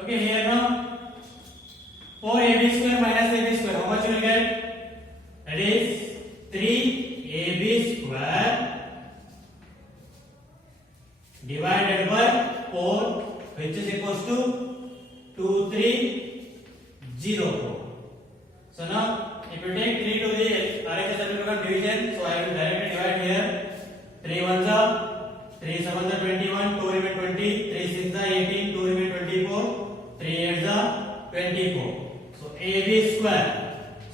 Okay, here now 4ab square minus ab square. How much you will get? That is 3ab square divided by 4, which is equals to 2304. So now if you take 3 to the RHS that will become division. So I will directly divide here. 3 ones are 3 7s are 21, 2 remain 20, 3 6s are 18, 2 remain 24, 3 8s are 24. So AB square.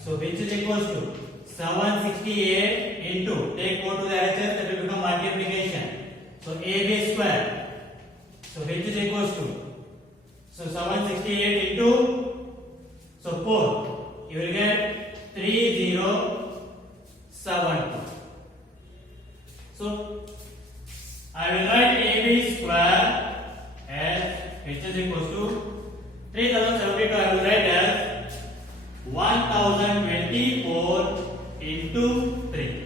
So which is equals to 768 into, take 4 to the RHS, that will become multiplication. So AB square. So which is equals to, so 768 into, so 4. You will get 3072. So I will write AB square as, which is equals to 3072. I will write as 1024 into 3.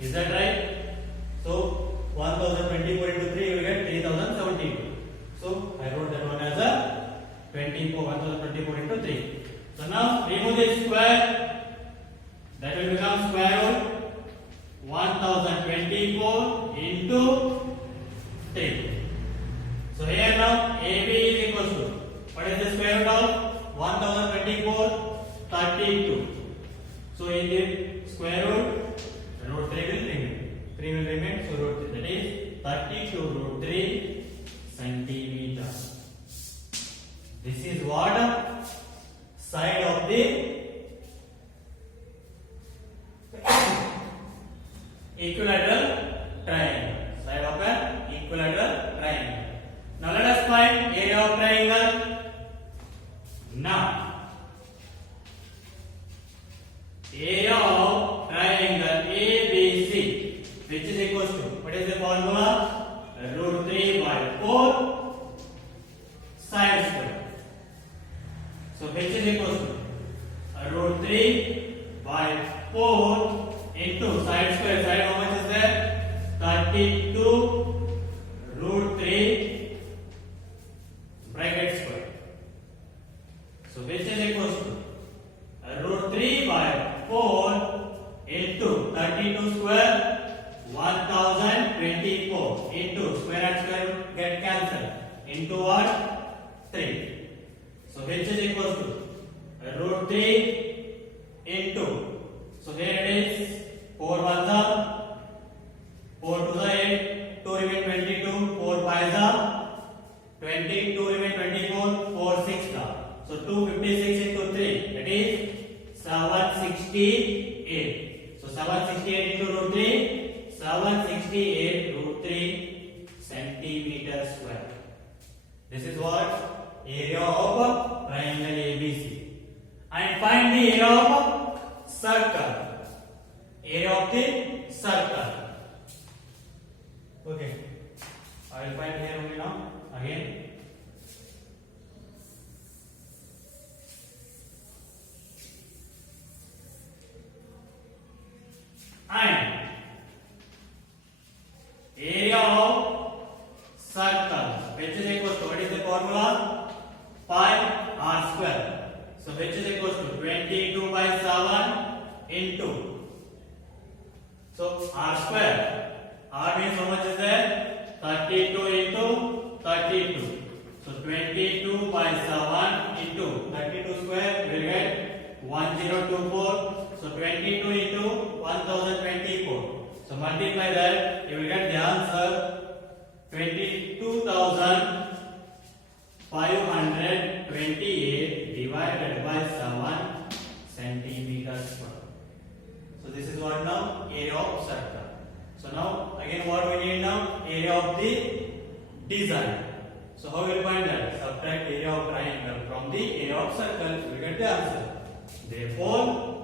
Is that right? So 1024 into 3, you will get 3072. So I wrote that one as a 1024 into 3. So now remove this square. That will become square root 1024 into 3. So here now AB is equals to, what is the square root of 1024? 32. So in the square root 3 will remain. 3 will remain. So root 3, that is 32 root 3 centimeters. This is what side of the equilateral triangle. Side of an equilateral triangle. Now let us find area of triangle. Now area of triangle ABC, which is equals to, what is the formula? Root 3 by 4 side square. So which is equals to root 3 by 4 into side square. Side how much is there? 32 root 3 bracket square. So which is equals to root 3 by 4 into 32 square 1024 into square and square get cancelled into what? 3. So which is equals to root 3 into, so here it is 4 ones are 4 2s are 8, 2 remain 22, 4 5s are 20, 2 remain 24, 4 6 are. So 256 into 3, that is 768. So 768 into root 3, 768 root 3 centimeter square. This is what area of triangle ABC. And find the area of circle. Area of the circle. Okay. I will find here only now. Again. And area of circle, which is equals to, what is the formula? Pi r square. So which is equals to 22 by 7 into, so r square, r means how much is there? 32 into 32. So 22 by 7 into 32 square, we will get 1024. So 22 into 1024. So multiply that, you will get the answer 22,528 divided by 7 centimeters square. So this is what now? Area of circle. So now again what we need now? Area of the design. So how we will find that? Subtract area of triangle from the area of circle, we will get the answer. Therefore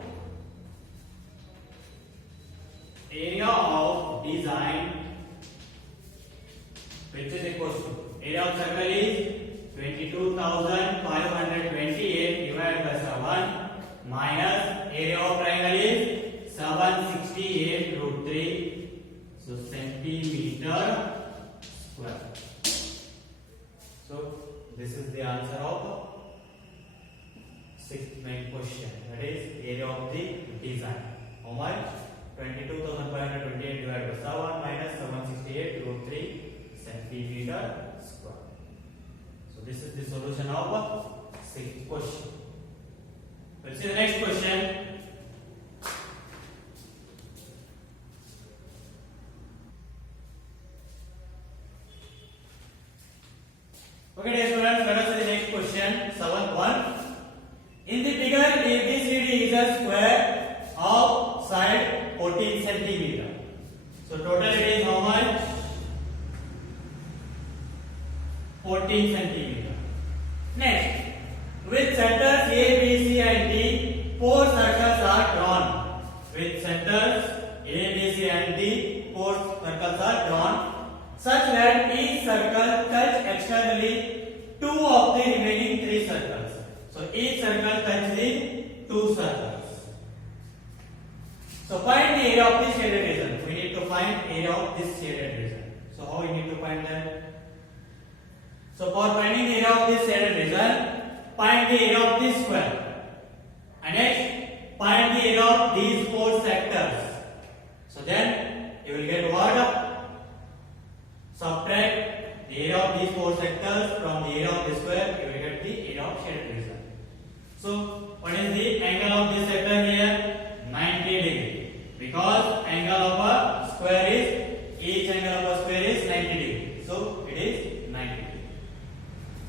area of design, which is equals to, area of circle is 22,528 divided by 7 minus area of triangle is 768 root 3. So centimeter square. So this is the answer of sixth main question. That is area of the design. How much? 22,528 divided by 7 minus 768 root 3 centimeter square. So this is the solution of sixth question. Let's see the next question. Okay, dear students, let us see the next question. 7.1. In the figure, ABCD is a square of side 14 centimeter. So total it is how much? 14 centimeter. Next, with centers A, B, C and D, 4 circles are drawn. With centers A, B, C and D, 4 circles are drawn, such that each circle touch externally 2 of the remaining 3 circles. So each circle touch the 2 circles. So find the area of this shaded region. We need to find area of this shaded region. So how we need to find that? So for finding the area of this shaded region, find the area of this square. And next, find the area of these 4 sectors. So then you will get what? Subtract the area of these 4 sectors from the area of the square, you will get the area of shaded region. So what is the angle of this sector here? 90 degree. Because angle of a square is, each angle of a square is 90 degree. So it is 90 degree.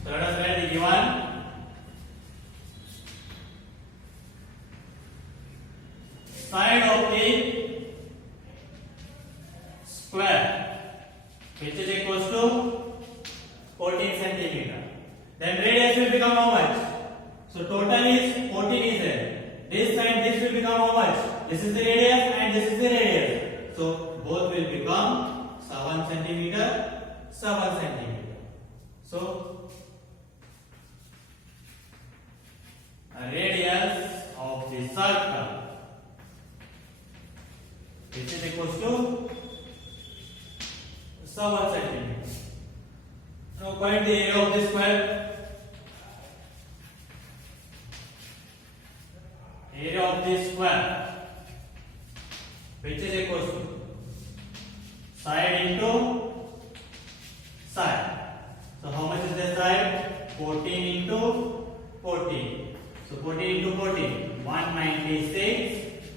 So let us write the given side of the square, which is equals to 14 centimeter. Then radius will become how much? So total is 14 is there. This side, this will become how much? This is the radius and this is the radius. So both will become 7 centimeter, 7 centimeter. So a radius of the circle, which is equals to 7 centimeters. Now find the area of the square. Area of this square, which is equals to side into side. So how much is the side? 14 into 14. So 14 into 14, 196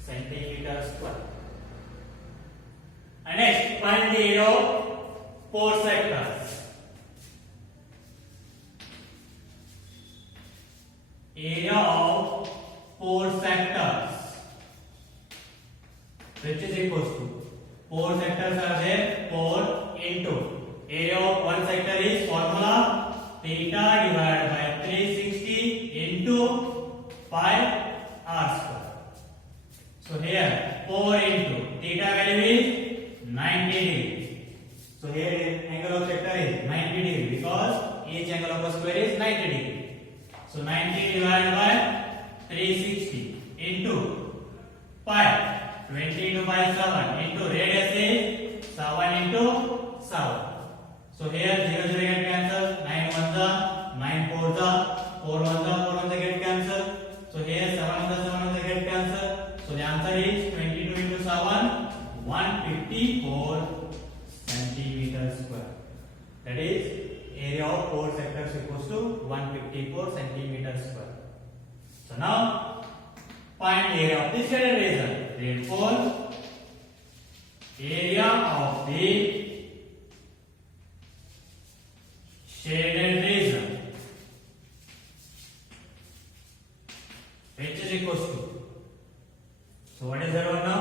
centimeter square. And next, find the area of 4 sectors. Area of 4 sectors, which is equals to 4 sectors are there, 4 into area of 1 sector is formula theta divided by 360 into 5 r square. So here 4 into theta value is 90 degree. So here angle of sector is 90 degree because each angle of a square is 90 degree. So 90 divided by 360 into 5, 20 into 5 7 into radius is 7 into 7. So here 0 0 get cancelled, 9 1 the 9 4 the 4 1 the 4 1 the get cancelled. So here 7 1 the 7 1 the get cancelled. So the answer is 22 into 7, 154 centimeter square. That is area of 4 sectors equals to 154 centimeter square. So now find area of the shaded region. Therefore, area of the shaded region, which is equals to. So what is that one now?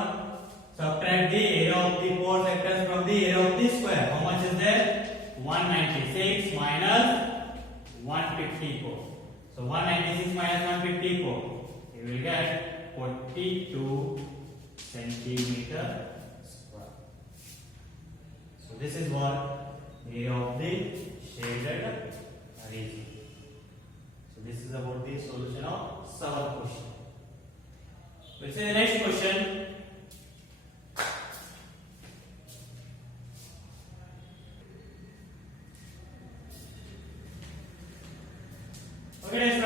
Subtract the area of the 4 sectors from the area of the square. How much is there? 196 minus 154. So 196 minus 154, you will get 42 centimeter square. So this is what area of the shaded region. So this is about the solution of 7th question. We'll see the next question.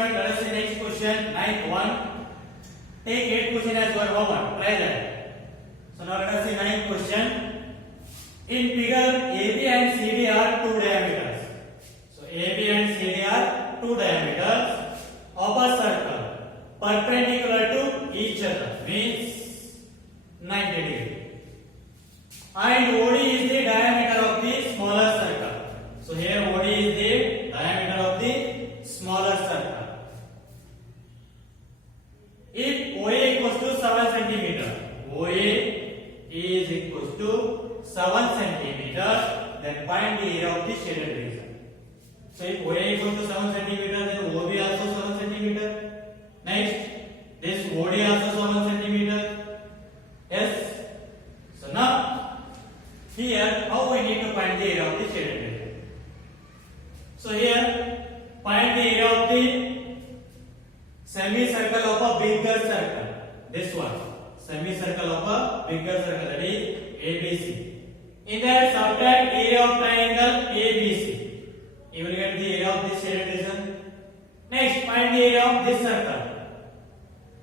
student, let us see next question, ninth one. Take 8 question as your homework. Try that. So now let us see ninth question. In figure, AB and CD are two diameters. So AB and CD are two diameters of a circle perpendicular to each other, means 90 degree. And OD is the diameter of the smaller circle. So here OD is the diameter of the smaller circle. If OA equals to 7 centimeter, OA is equals to 7 centimeter, then find the area of the shaded region. So if OA equals to 7 centimeter, then OB also 7 centimeter. Next, this OD also 7 centimeter. Yes. So now, here how we need to find the area of the shaded region. So here, find the area of the semicircle of a bigger circle. This one, semicircle of a bigger circle, that is ABC. In that, subtract area of triangle ABC. You will get the area of this shaded region. Next, find the area of this circle.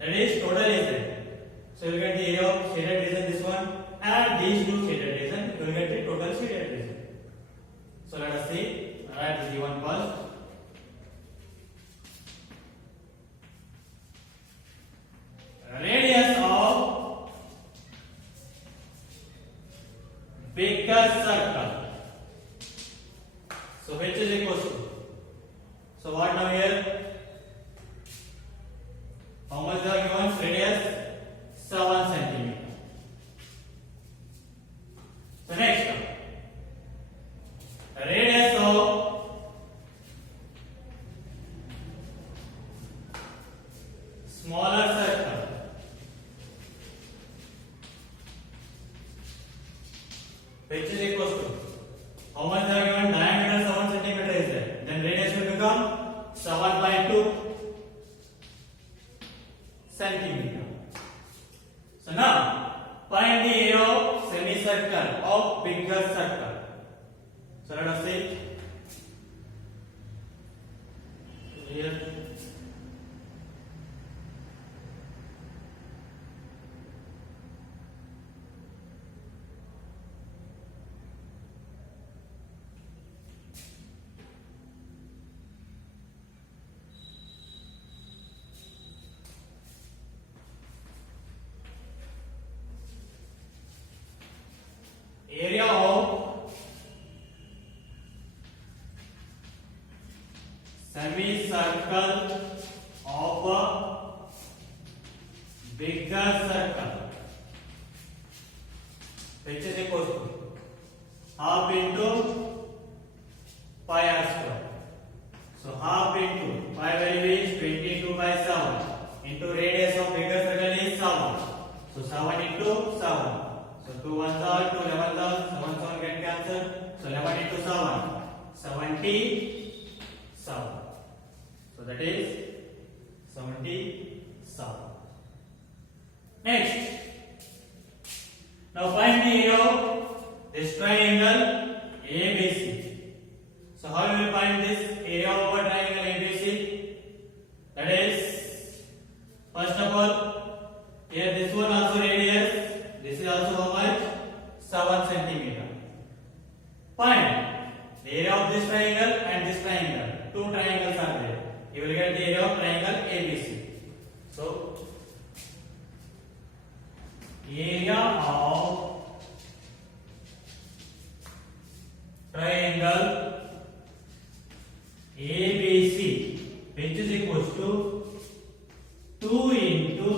That is total area. So you will get the area of shaded region, this one, and these two shaded region. You will get the total shaded region. So let us see. Write the given first. Radius of bigger circle. So which is equal to? So what now here? How much they are given? Radius 7 centimeter. So next one. Radius of smaller circle. Which is equal to? How much they are given? Diameter 7 centimeter is there. Then radius will become 7.2 centimeter. So now find the area of semicircle of bigger circle. So let us see. Here. Area of semicircle of a bigger circle, which is equal to half into pi r square. So half into pi value is 22 by 7 into radius of bigger circle is 7. So 7 into 7. So 2 ones are 2, 11 are 7, 7 get cancelled. So 11 into 7, 77. So that is 77. Next, now find the area of this triangle ABC. So how we will find this area of a triangle ABC? That is, first of all, here this one also radius. This is also how much? 7 centimeter. Find the area of this triangle and this triangle. Two triangles are there. You will get the area of triangle ABC. So, area of triangle ABC, which is equal to 2 into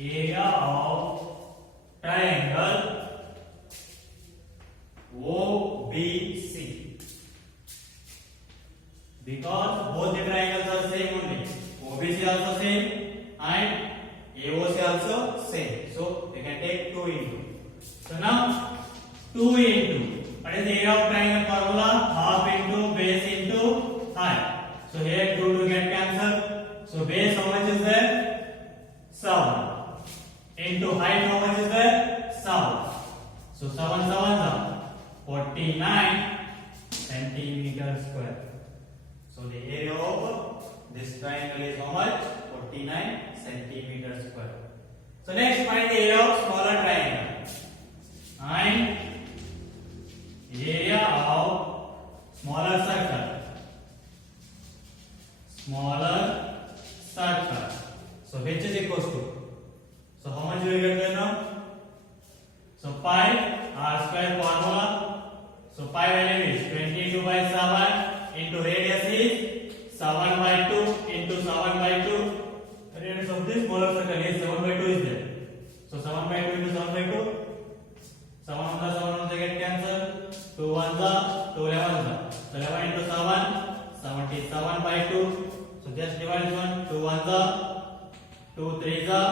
area of triangle OBC, because both the triangles are same only. OBC also same and AOC also same. So we can take 2 into. So now 2 into, what is the area of triangle formula? Half into base into height. So here 2 to get cancelled. So base how much is there? 7. Into height how much is there? 7. So 7 7 49 centimeter square. So the area of this triangle is how much? 49 centimeters square. So next find the area of smaller triangle. And area of smaller circle. Smaller circle. So which is equals to? So how much you will get there now? So pi r square formula. So pi value is 22 by 7 into radius is 7 by 2 into 7 by 2. Radius of this smaller circle is 7 by 2 is there. So 7 by 2 into 7 by 2. 7 on the 7 on the get cancel. 2 1 the 2 11 the. So 11 into 7 77 by 2. So just divide this one. 2 1 the 2 3 the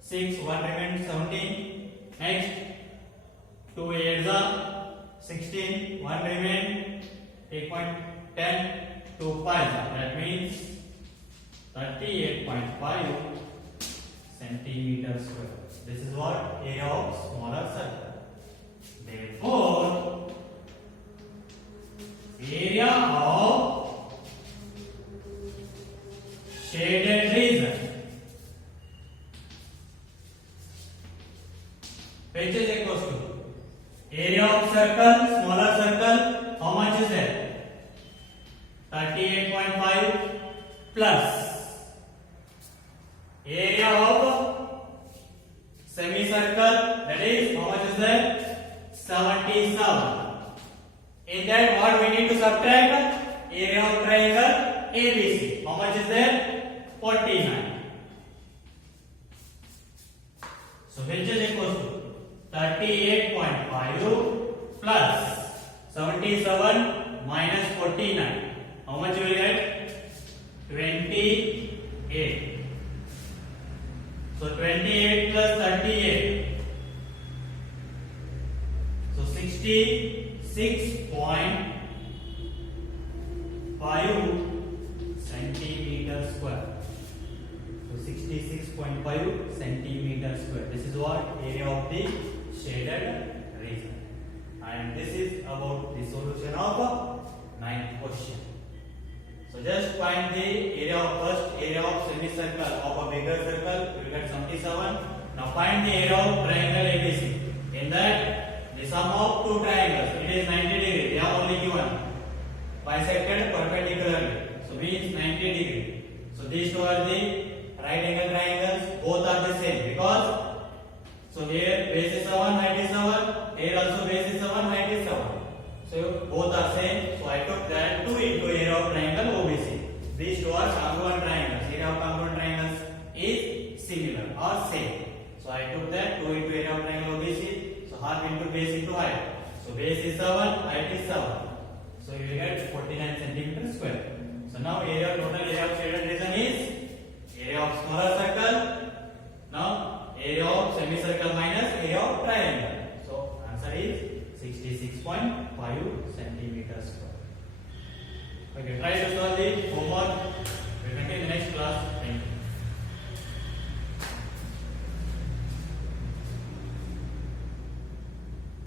6 1 remains 17. Next 2 8 the 16 1 remain 8.10 2 5. That means 38.5 centimeters square. This is what area of smaller circle. Therefore, area of shaded region, which is equals to area of circle, smaller circle, how much is that? 38.5 plus area of semicircle, that is how much is that? 77. In that what we need to subtract? Area of triangle ABC. How much is that? 49. So which is equals to 38.5 plus 77 minus 49. How much you will get? 28. So 28 plus 38. So 66.5 centimeters square. So 66.5 centimeters square. This is what area of the shaded region. And this is about the solution of 9th question. So just find the area of first area of semicircle of a bigger circle. You will get 77. Now find the area of triangle ABC. In that the sum of two triangles, it is 90 degree. They are only given bisected perpendicularly. So means 90 degree. So these two are the right angle triangles. Both are the same because so here base is 7, height is 7. Here also base is 7, height is 7. So both are same. So I took that 2 into area of triangle OBC. These two are congruent triangles. Area of congruent triangles is similar or same. So I took that 2 into area of triangle OBC. So half into base into height. So base is 7, height is 7. So you will get 49 centimeters square. So now total area of shaded region is area of smaller circle. Now area of semicircle minus area of triangle. So answer is 66.5 centimeters square. Okay, try to solve.